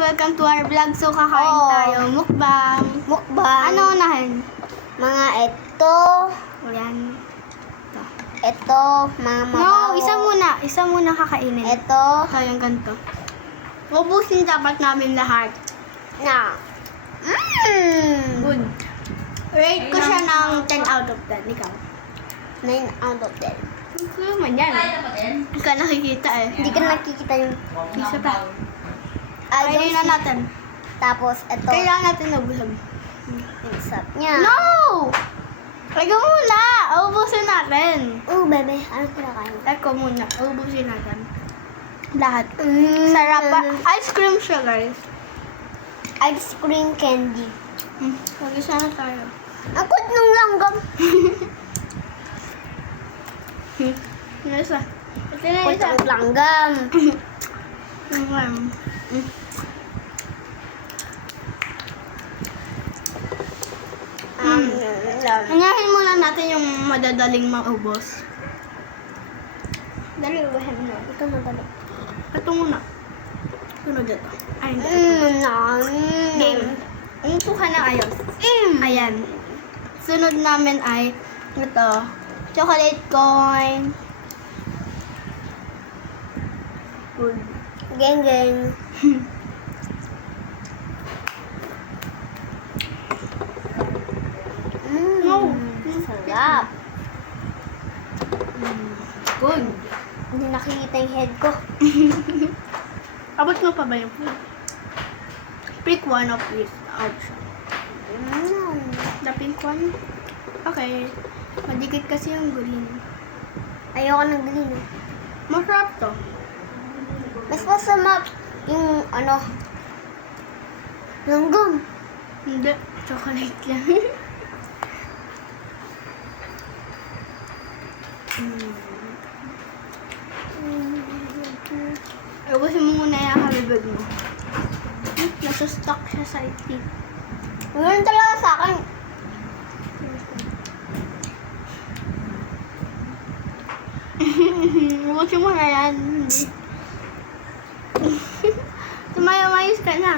Welcome to our vlog. So, kakain Oo. tayo. Mukbang. Mukbang. Ano unahin? Mga ito. Ayan. Ito. Mga No, mabaw. isa muna. Isa muna kakainin. Ito. Ito yung ganito. Ubusin dapat namin lahat. Na. Good. Rate ko siya ng 10 out of 10. Ikaw. 9 out of 10. Ano man yan? Hindi ka nakikita eh. Hindi ka nakikita yung... Isa pa. I don't Kainin na see. natin. Tapos, ito. Kailangan natin ubusin. Yung sarap niya. No! Ikaw muna! Ubusin natin. Oh, bebe. Ano kinakain? Eko muna. Ubusin natin. Lahat. Mm. Sarap pa. Ice cream siya, guys. Ice cream candy. Mag-isa na tayo. Ang kut nung langgam. Yung isa. Ito na yung Kut isa. ang langgam. Angahin muna natin yung madadaling maubos. Dali, ubahin mo. Ito madali. Ito muna. Sunod ito. Ay, hindi. Game. Umupo ka na ayos. Ayan. Sunod namin ay ito. Chocolate coin. Geng geng. No. Sarap. Good. Hindi nakikita yung head ko. Abot mo pa ba yung food? Pick one of these option. The pink one? Okay. Madikit kasi yung green. Ayoko ng green. Masarap to. Mas masama yung ano. Langgam. Hindi. Chocolate lang. Ubusin mo muna yung halibag mo. Nasa-stuck siya sa itik. Ganun talaga sa akin. Ubusin mo na yan. Hindi. Tumayo-mayos ka na.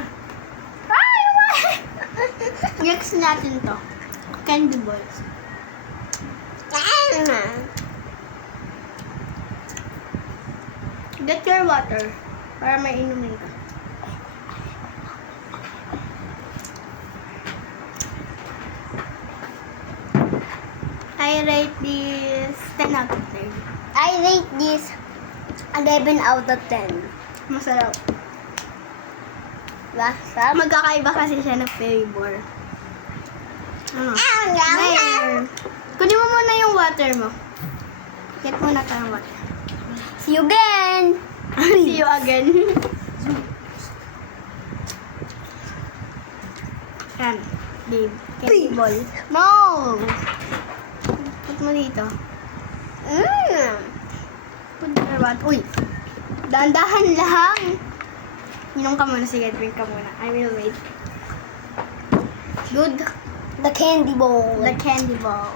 Ay! Next natin to. Candy balls. Get your water para may inumin ka. I rate this 10 out of 10. I rate this 11 out of 10. Masarap. Diba? Sarap. Magkakaiba kasi siya ng flavor. Ano? There. Kunin mo muna yung water mo. Get muna tayong water. See you again. See you again. Yan. Babe. Candy ball. No! Put mo dito. Put your water. Uy! Dahan-dahan lang. Inom ka muna. Sige, drink ka muna. I will wait. Good. The candy bowl. The candy ball.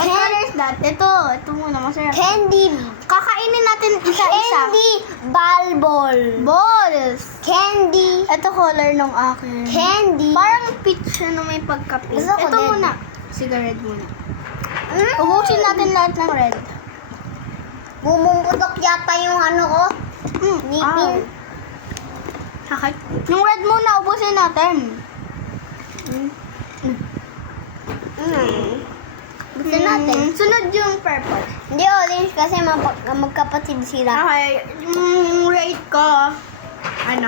What color is that? Ito muna. Masarap. Candy. Kakainin natin isa-isa. Candy ball. Balls. Candy. Ito color nung akin. Candy. Parang peach siya na may pagka-pink. Gusto ko Ito din. muna. Sige, red muna. Ubusin natin lahat ng red. Bumumputok yata yung ano ko. Ngipin. Sakit. Yung red muna, ubusin natin. Buksan natin. Sunod yung purple. Hindi orange kasi magkapatid sila. Okay. Yung rate ko, 8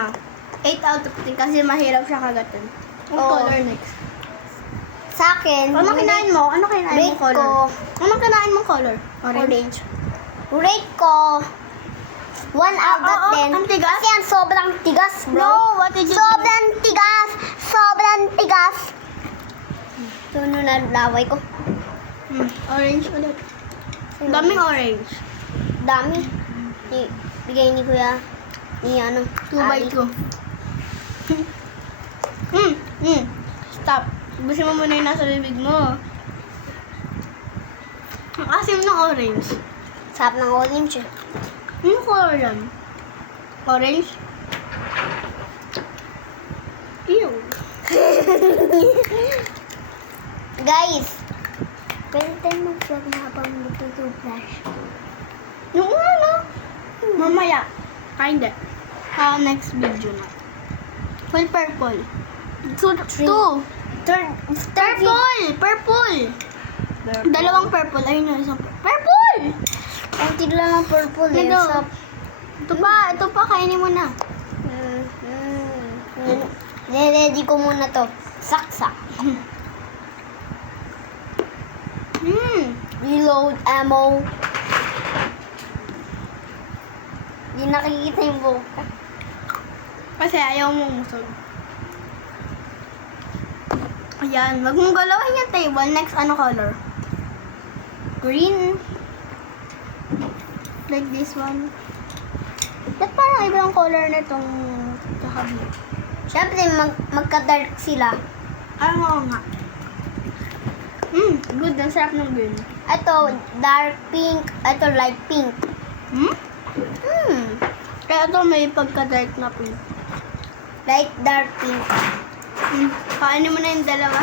out of 10 kasi mahirap siya kagatin. Yung Oo. color next. Sa akin, Ano kinain mo? Ano kinain rate mo color? ko, Ano kinain mo color? orange. Rate ko, 1 out of 10. Ang tigas? Kasi yan, sobrang tigas, bro. No, what did you do? Sobrang tigas. Sobrang tigas. Ito nung nalaway ko. Orange ulit. Daming orange. Dami. Bigay ni Kuya. Ni ano. 2 by Ali. 2. Stop. Ubusin mo muna yung nasa bibig mo. Ang asim ng orange. Sarap ng orange. Ano color yan? Orange? Guys, pwede tayo mag-vlog na habang nagtutubrush. Yung ano? Mamaya. Kinda. Next video na. Full purple. Two. Third Purple! Purple! Dalawang purple. Ayun na, isang purple! Ang tigla ng purple eh. Ito. Ito pa, kainin mo na. Ready ko muna to. Saksak. Reload ammo. Di nakikita yung boka. Kasi ayaw mong musog. Ayan, wag mong galawin yung table. Next, ano color? Green. Like this one. Ba't parang ibang color na itong kakabit? Siyempre, magka-dark sila. Oo nga. Good. Ang sarap ng green. Ito, dark pink. Ito, light pink. Kaya ito may pagka-dark na pink. Light dark pink. Kainin mo na yung dalawa.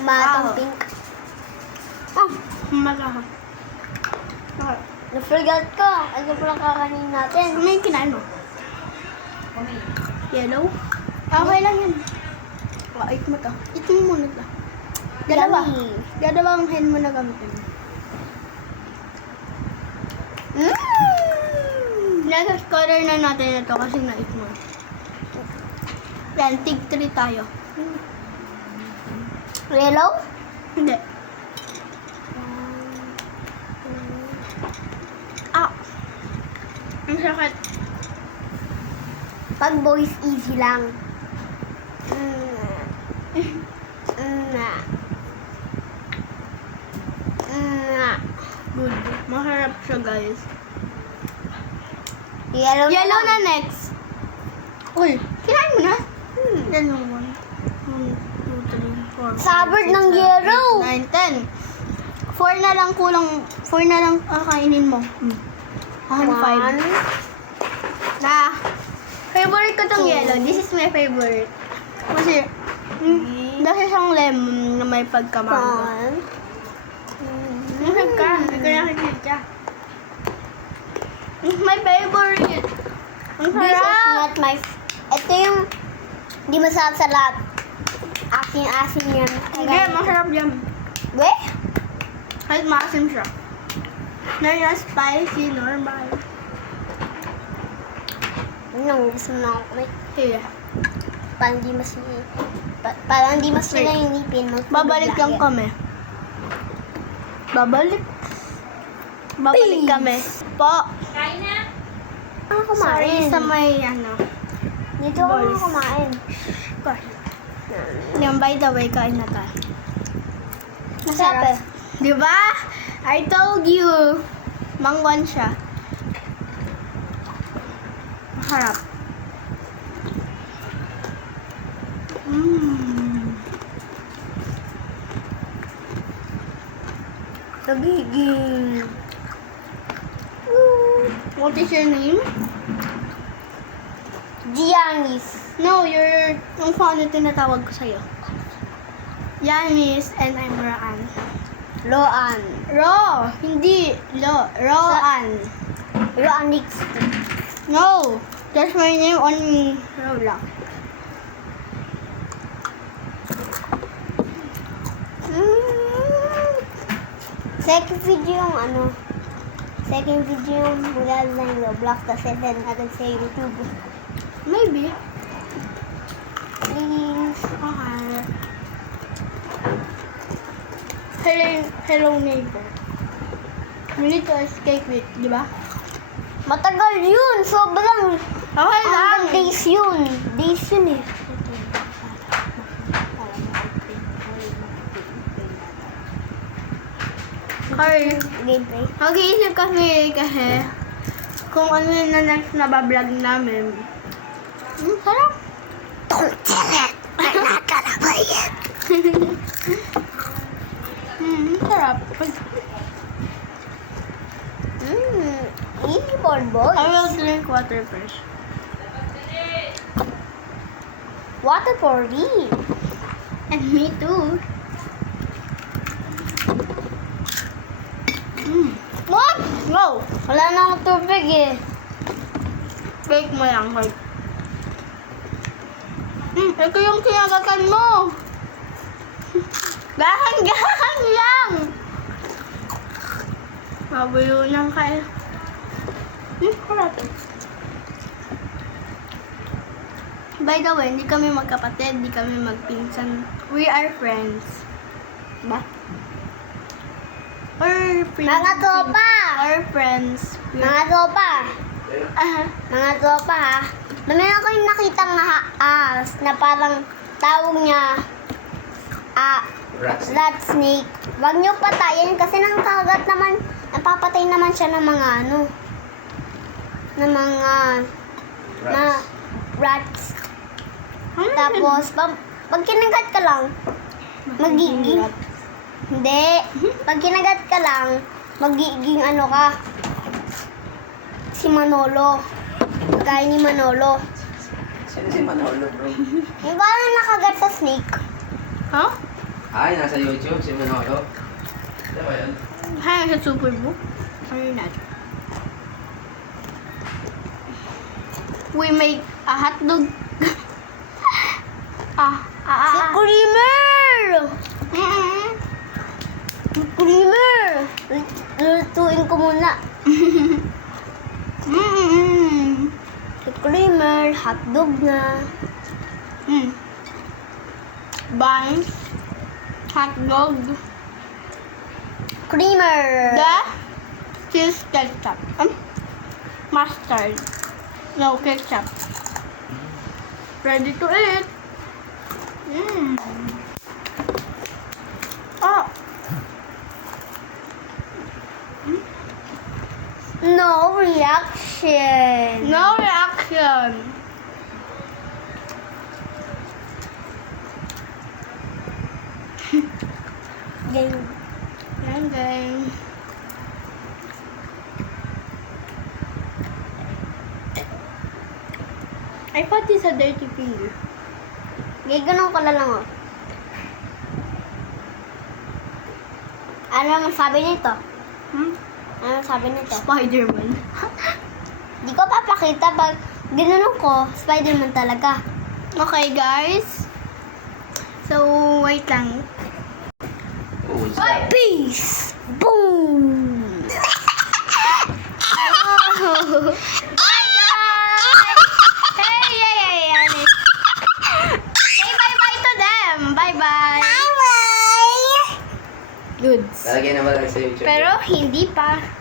Matang pink. Magaha. Okay. Na-forgot ko. Ano pala kakanin natin? Ano yung kinain mo? Yellow? Okay lang yan. Eat mo to. Eat mo muna to. Dalawa. Yummy. Dalawang hand mo na gamitin. Next color na natin ito kasi na-eat mo. Yan, tig 3 tayo. Yellow? Hindi. Ang sakit. Pag boys, easy lang. Good. Maharap siya, guys. Yellow, Yellow na next. Uy, kinain mo na? Yellow 1, 2, 3, 4. Sabard ng yellow. 9, 10. 4 na lang kulang. 4 na lang kainin mo. 5. Na. Favorite ko tong yellow. This is my favorite. Kasi, dahil siyang lemon na may pagkamango. Masag ka. Hindi ka nakikita. My favorite. Ang This is sarap. not my... Ito yung... Hindi masarap sa lahat. Asin yan. Hindi, masarap yan. Weh? Kahit maasim siya. Meron spicy, normal. Anong gusto mo na ako? Sige. Parang di mas sila yung ngipin mo. Babalik lang kami. Babalik Please. kami. Po. Ano Sorry kumain? sa may ano. Dito ako Boys. kumain. Yung by the way, kain na tayo. Masarap eh. Di ba? I told you. Mangwan siya. Harap. Nagiging... What is your name? Giannis. No, yung kung ano tinatawag ko sa'yo. Yanis and I'm Raan. Loan. Ro! Hindi. Roan. Loan Nix. No! That's my name on Roblox. Second video yung ano. Second video yung mula na yung Roblox. Tapos send natin sa YouTube. Maybe. Please. Okay. Hello neighbor. We need to escape it, di ba? Matagal yun. Sobrang. Okay lang. Days yun. Days yun eh. Or, Gameplay. mag-iisip kasi kung ano yung na next na bablog namin. Sarap. Don't tell it. We're not gonna play it. Sarap. Easy board boys. I will drink water first. Water for me. And me too. Wala na akong tubig eh. Bake mo lang, Hoy. Ito yung kinagatan mo. Gahan lang. Mabuyo nang kaya. Harap. By the way, hindi kami magkapatid, hindi kami magpinsan. We are friends. Ba? Or Mga tropa! Or friends. Mga tropa! Mga tropa ha. Mamaya ako yung nakitang na parang tawag niya rat snake. Wag niyo patayin kasi nangkagat naman, napapatay naman siya ng mga ng mga rats. Tapos, pag kinagat ka lang, magiging, hindi, pag kinagat ka lang, magiging ano ka, si Manolo. Kaya ni Manolo. Sino si Manolo, bro? Yung parang nakagat sa snake. Huh? Ay, nasa YouTube, si Manolo. Ano ba yun? Hi, sa Superbook. Ano yun natin? We make a hotdog. Si Creamer! Si Creamer! Lutuin ko muna. Si Creamer, hotdog na. Buns, hotdog, Creamer! the cheese ketchup, mustard, no ketchup. Ready to eat. Oh, No reaction. no reaction. Game. Yan, gang. I thought it's a dirty finger. Ganun ka na lang oh. Ano naman sabi nito? Ano sabi nito? Spider-Man. Di ko papakita pag ginanong ko, Spider-Man talaga. Okay, guys. So, wait lang. Oh, is that? Peace! Boom! Bye, guys! Hey, Alice. Say bye-bye to them. Bye-bye. Bye-bye! Goods. Lalagyan na ba lang sa YouTube? Pero, hindi pa.